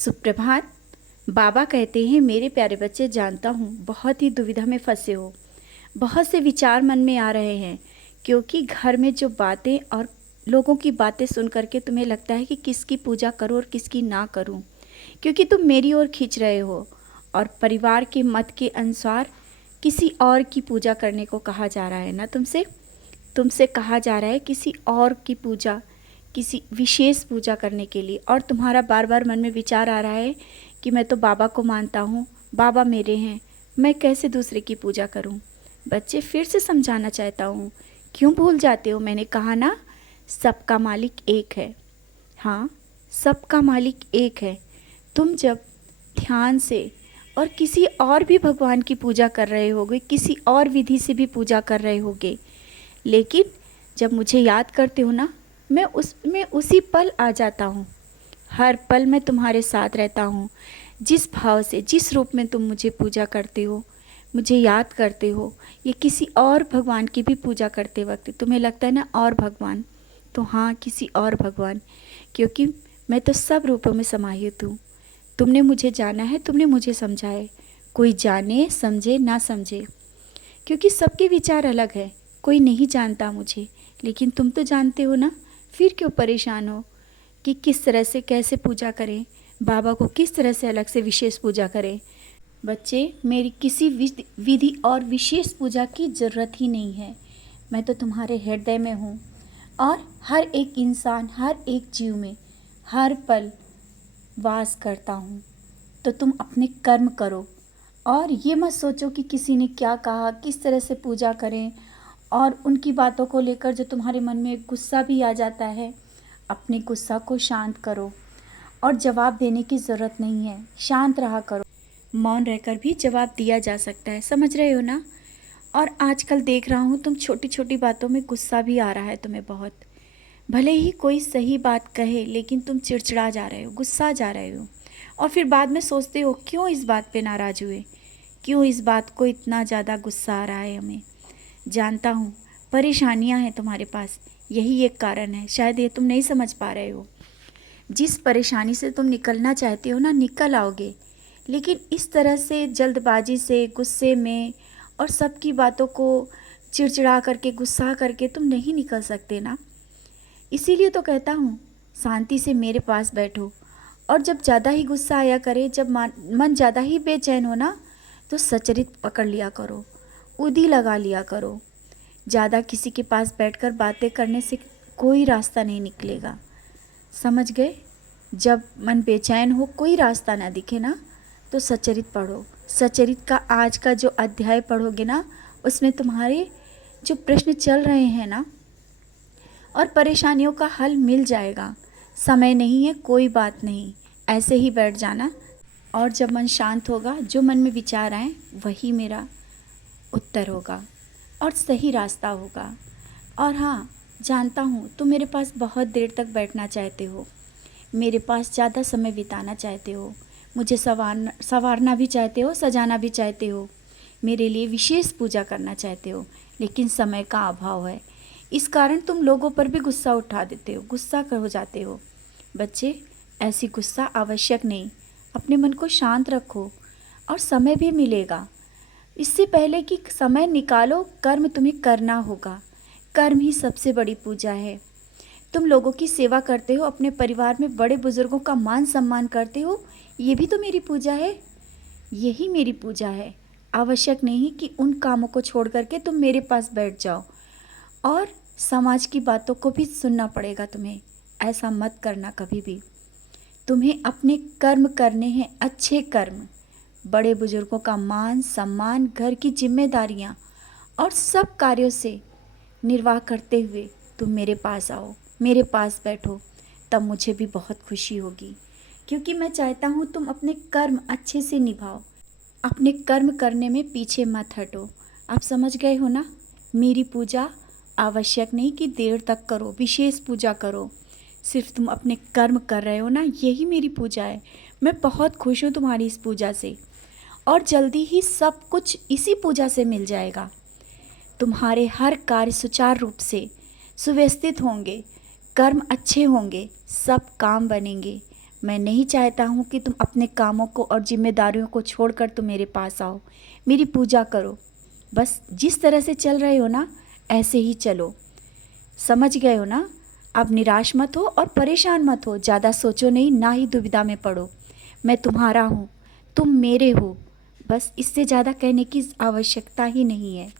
सुप्रभात। बाबा कहते हैं, मेरे प्यारे बच्चे, जानता हूँ बहुत ही दुविधा में फंसे हो। बहुत से विचार मन में आ रहे हैं, क्योंकि घर में जो बातें और लोगों की बातें सुन करके तुम्हें लगता है कि किसकी पूजा करूँ और किसकी ना करूँ, क्योंकि तुम मेरी ओर खींच रहे हो और परिवार के मत के अनुसार किसी और की पूजा करने को कहा जा रहा है ना। तुमसे तुमसे कहा जा रहा है किसी और की पूजा, किसी विशेष पूजा करने के लिए। और तुम्हारा बार बार मन में विचार आ रहा है कि मैं तो बाबा को मानता हूँ, बाबा मेरे हैं, मैं कैसे दूसरे की पूजा करूँ। बच्चे, फिर से समझाना चाहता हूँ, क्यों भूल जाते हो? मैंने कहा ना, सबका मालिक एक है। हाँ, सबका मालिक एक है। तुम जब ध्यान से और किसी और भी भगवान की पूजा कर रहे होगे, किसी और विधि से भी पूजा कर रहे होगे, लेकिन जब मुझे याद करते हो ना, मैं उसमें उसी पल आ जाता हूँ। हर पल मैं तुम्हारे साथ रहता हूँ। जिस भाव से, जिस रूप में तुम मुझे पूजा करते हो, मुझे याद करते हो, ये किसी और भगवान की भी पूजा करते वक्त तुम्हें लगता है ना और भगवान, तो हाँ, किसी और भगवान, क्योंकि मैं तो सब रूपों में समाहित हूँ। तुमने मुझे जाना है, तुमने मुझे समझा है। कोई जाने समझे ना समझे, क्योंकि सबके विचार अलग है। कोई नहीं जानता मुझे, लेकिन तुम तो जानते हो ना। फिर क्यों परेशान हो कि किस तरह से कैसे पूजा करें, बाबा को किस तरह से अलग से विशेष पूजा करें। बच्चे, मेरी किसी विधि और विशेष पूजा की ज़रूरत ही नहीं है। मैं तो तुम्हारे हृदय में हूँ और हर एक इंसान, हर एक जीव में हर पल वास करता हूँ। तो तुम अपने कर्म करो और ये मत सोचो कि किसी ने क्या कहा, किस तरह से पूजा करें, और उनकी बातों को लेकर जो तुम्हारे मन में गुस्सा भी आ जाता है। अपने गुस्सा को शांत करो और जवाब देने की ज़रूरत नहीं है, शांत रहा करो। मौन रहकर भी जवाब दिया जा सकता है, समझ रहे हो ना। और आजकल देख रहा हूँ तुम छोटी छोटी बातों में गुस्सा भी आ रहा है तुम्हें बहुत। भले ही कोई सही बात कहे, लेकिन तुम चिड़चिड़ा जा रहे हो, गुस्सा जा रहे हो, और फिर बाद में सोचते हो क्यों इस बात पे नाराज़ हुए, क्यों इस बात को इतना ज़्यादा गुस्सा आ रहा है हमें। जानता हूँ परेशानियाँ हैं तुम्हारे पास, यही एक कारण है। शायद ये तुम नहीं समझ पा रहे हो। जिस परेशानी से तुम निकलना चाहते हो ना, निकल आओगे, लेकिन इस तरह से जल्दबाजी से, गुस्से में और सबकी बातों को चिड़चिड़ा करके, गुस्सा करके तुम नहीं निकल सकते ना। इसीलिए तो कहता हूँ, शांति से मेरे पास बैठो। और जब ज़्यादा ही गुस्सा आया करे, जब मन ज़्यादा ही बेचैन हो ना, तो सचरित पकड़ लिया करो, उदी लगा लिया करो। ज़्यादा किसी के पास बैठकर बातें करने से कोई रास्ता नहीं निकलेगा, समझ गए। जब मन बेचैन हो, कोई रास्ता ना दिखे ना, तो सचरित पढ़ो। सचरित का आज का जो अध्याय पढ़ोगे ना, उसमें तुम्हारे जो प्रश्न चल रहे हैं ना और परेशानियों का हल मिल जाएगा। समय नहीं है, कोई बात नहीं, ऐसे ही बैठ जाना। और जब मन शांत होगा, जो मन में विचार आए वही मेरा उत्तर होगा और सही रास्ता होगा। और हाँ, जानता हूँ तुम मेरे पास बहुत देर तक बैठना चाहते हो, मेरे पास ज़्यादा समय बिताना चाहते हो, मुझे संवारना भी चाहते हो, सजाना भी चाहते हो, मेरे लिए विशेष पूजा करना चाहते हो, लेकिन समय का अभाव है। इस कारण तुम लोगों पर भी गुस्सा उठा देते हो, गुस्सा कर हो जाते हो। बच्चे, ऐसी गुस्सा आवश्यक नहीं। अपने मन को शांत रखो और समय भी मिलेगा। इससे पहले कि समय निकालो, कर्म तुम्हें करना होगा। कर्म ही सबसे बड़ी पूजा है। तुम लोगों की सेवा करते हो, अपने परिवार में बड़े बुजुर्गों का मान सम्मान करते हो, ये भी तो मेरी पूजा है। यही मेरी पूजा है। आवश्यक नहीं कि उन कामों को छोड़ करके तुम मेरे पास बैठ जाओ और समाज की बातों को भी सुनना पड़ेगा तुम्हें। ऐसा मत करना कभी भी। तुम्हें अपने कर्म करने हैं, अच्छे कर्म, बड़े बुजुर्गों का मान सम्मान, घर की जिम्मेदारियां और सब कार्यों से निर्वाह करते हुए तुम मेरे पास आओ, मेरे पास बैठो, तब मुझे भी बहुत खुशी होगी, क्योंकि मैं चाहता हूँ तुम अपने कर्म अच्छे से निभाओ। अपने कर्म करने में पीछे मत हटो। आप समझ गए हो ना। मेरी पूजा आवश्यक नहीं कि देर तक करो, विशेष पूजा करो, सिर्फ तुम अपने कर्म कर रहे हो ना, यही मेरी पूजा है। मैं बहुत खुश हूँ तुम्हारी इस पूजा से, और जल्दी ही सब कुछ इसी पूजा से मिल जाएगा। तुम्हारे हर कार्य सुचारू रूप से सुव्यवस्थित होंगे, कर्म अच्छे होंगे, सब काम बनेंगे, मैं नहीं चाहता हूँ कि तुम अपने कामों को और जिम्मेदारियों को छोड़कर तुम मेरे पास आओ, मेरी पूजा करो। बस जिस तरह से चल रहे हो ना, ऐसे ही चलो। समझ गए हो ना? अब निराश मत हो और परेशान मत हो, ज़्यादा सोचो नहीं, ना ही दुविधा में पड़ो। मैं तुम्हारा हूँ, तुम मेरे हो। बस इससे ज़्यादा कहने की आवश्यकता ही नहीं है।